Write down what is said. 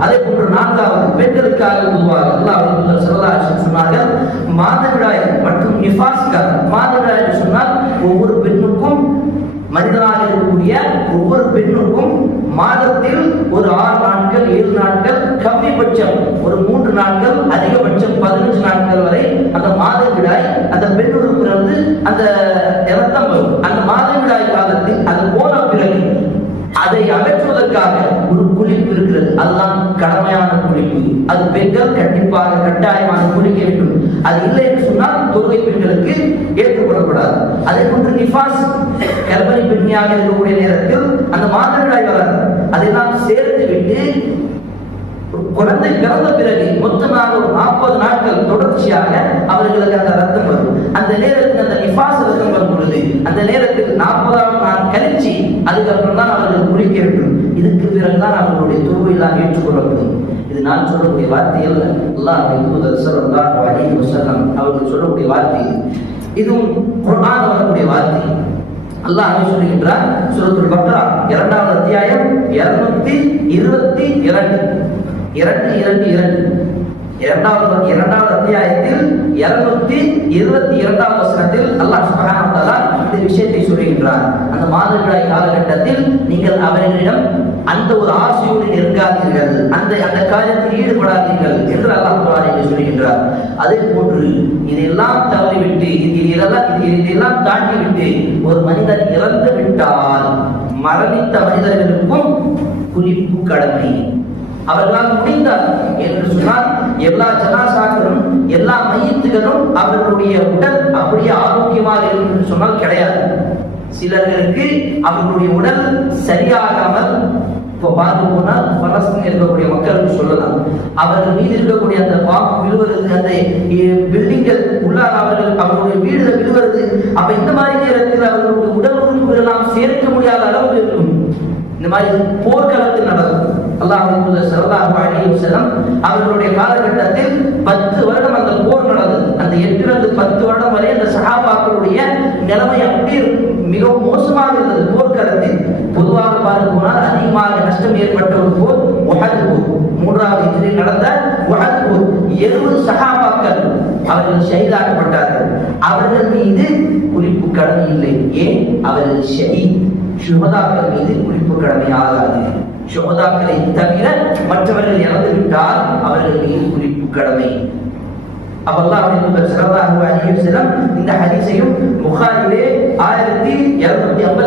அதே போன்று நான்காவது பெண்களுக்காக உருவாக அல்லாஹ் சொல்லலாம் சொன்னார்கள் மாதவிடாய் மற்றும் நிஃபாஸ்கள் மாதவிடாய் என்று சொன்னால் ஒவ்வொரு பெண்ணுக்கும் மனிதனாக இருக்கக்கூடிய ஒவ்வொரு பெண்ணுக்கும் மாதத்தில் ஒரு ஆறு நாட்கள் ஏழு நாட்கள் கம்மிபட்சம் ஒரு மூன்று நாட்கள் அதிகபட்சம் பதினஞ்சு நாட்கள் வரை அந்த மாதவிடாய் அந்த பெண்ணுக்கு வந்து அந்த இரத்தம் வரும். அந்த மாதவிடாய் காலத்தில் அது போன பிறகு அதை அகற்றுவதற்காக ஒரு குளிப்பு இருக்கிறது. அதுதான் கடமையான குறிப்பு அது பெண்கள் கண்டிப்பாக கட்டாயமாக குறிக்க வேண்டும். அது இல்லை என்று சொன்னால் தொழுகை பெண்களுக்கு ஏற்றுக்கொள்ளப்படாது அதே போன்று நிஃபாஸ் கர்ப்பிணி பெண்ணியாக இருக்கக்கூடிய நேரத்தில் அந்த மாதவிடாய் வராது அதெல்லாம் சேர்த்து விட்டு குழந்தை பிறந்த பிறகு மொத்தமாக ஒரு நாற்பது நாட்கள் தொடர்ச்சியாக அவர்களுக்கு அந்த ரத்தம் வரும். அந்த நேரத்தில் அந்த நிஃபாஸ் ரத்தம் வரும் பொழுது அந்த நேரத்துக்கு நாற்பதாம் நாள் கழிச்சு அதுக்கப்புறம் தான் அவர்கள் குறிக்க வேண்டும். இதுக்கு பிறகுதான் அவர்களுடைய துருவையெல்லாம் ஏற்றுக்கொள்ளப்படும். இது நான் சொல்லக்கூடிய வார்த்தை அல்ல. அல்லாஹ் தூதர் ஸல்லல்லாஹு அவர்கள் சொல்லக்கூடிய வார்த்தை இதுவும் குர்ஆன் வரக்கூடிய வார்த்தை. அல்லாஹ் சொல்லுகின்றார் சுரத்துல் பக்ரா இரண்டாவது அத்தியாயம் இருநூத்தி இருபத்தி இரண்டு. இரண்டு இரண்டு இரண்டு. இரண்டாவது இரண்டாவது அத்தியாயத்தில் இருநூத்தி இருபத்தி இரண்டாவது வசனத்தில் அல்லாஹ் சுப்ஹானஹு இந்த விஷயத்தை சொல்லுகின்றார் மாதவிடாய் காலகட்டத்தில் நீங்கள் அவர்களிடம் அந்த ஒரு ஆசையோடு நெருங்காதீர்கள். அந்த அந்த காரியத்தில் ஈடுபடாதீர்கள் என்று அல்லாஹ் என்று சொல்கின்றார். அதே போன்று இதெல்லாம் தவறிவிட்டு இது இதெல்லாம் இதெல்லாம் தாண்டிவிட்டு ஒரு மனிதன் இறந்து விட்டால் மரணித்த மனிதர்களுக்கும் குறிப்பு கடமை. அவர்களால் முடிந்தார் என்று சொன்னால் எல்லா ஜனாசாக்களும் எல்லா மையத்துகளும் அவர்களுடைய உடல் அப்படியே ஆரோக்கியமாக இருக்கும் என்று சொன்னால் கிடையாது. சிலர்களுக்கு அவர்களுடைய உடல் சரியாகாமல் இப்போ பார்க்க போனால் பலஸ்தீன் இருக்கக்கூடிய மக்களுக்கு சொல்லலாம். அவர்கள் மீது இருக்கக்கூடிய அந்த பாம்பு விழுவது அந்த பில்டிங்கள் உள்ளார அவர்கள் அவர்களுடைய வீடுகள் விழுவது அப்ப இந்த மாதிரி நேரத்தில் அவர்களுடைய உடல் உறுப்புகளெல்லாம் சேர்க்க முடியாத அளவு இருக்கும். இந்த மாதிரி போர்க்களத்தில் நடக்கும். அல்லாஹ் சரதா பாடியும் அவர்களுடைய காலகட்டத்தில் பத்து வருடம் அந்த போர் நடந்தது. அந்த எட்டு பத்து வருடம் வரை அந்த சஹாபாக்களுடைய நிலைமை அப்படியே மிகவும் மோசமாக இருந்தது போர்க்களத்தில் நடந்து போனால் அதிகமாக நஷ்டம் ஏற்பட்ட போல் போர் மூன்றாவது இதில் நடந்த உஹத் எழுபது சகாபாக்கள் அவர்கள் ஷஹீதாக்கப்பட்டார்கள். அவர்கள் மீது குறிப்பு கடமை இல்லை. ஏன்? அவர்கள் ஷஹீத். சுகதாக்கள் மீது குறிப்பு கடமை ஆகாது. சுகதாக்களை தவிர மற்றவர்கள் இறந்து விட்டால் அவர்கள் மீது குறிப்பு கடமை. அப்பல்லாஹ் ஸல்லல்லாஹு இந்த ஹரிசையும் புகாரிலே ஆயிரத்தி இருநூத்தி ஐம்பத்தி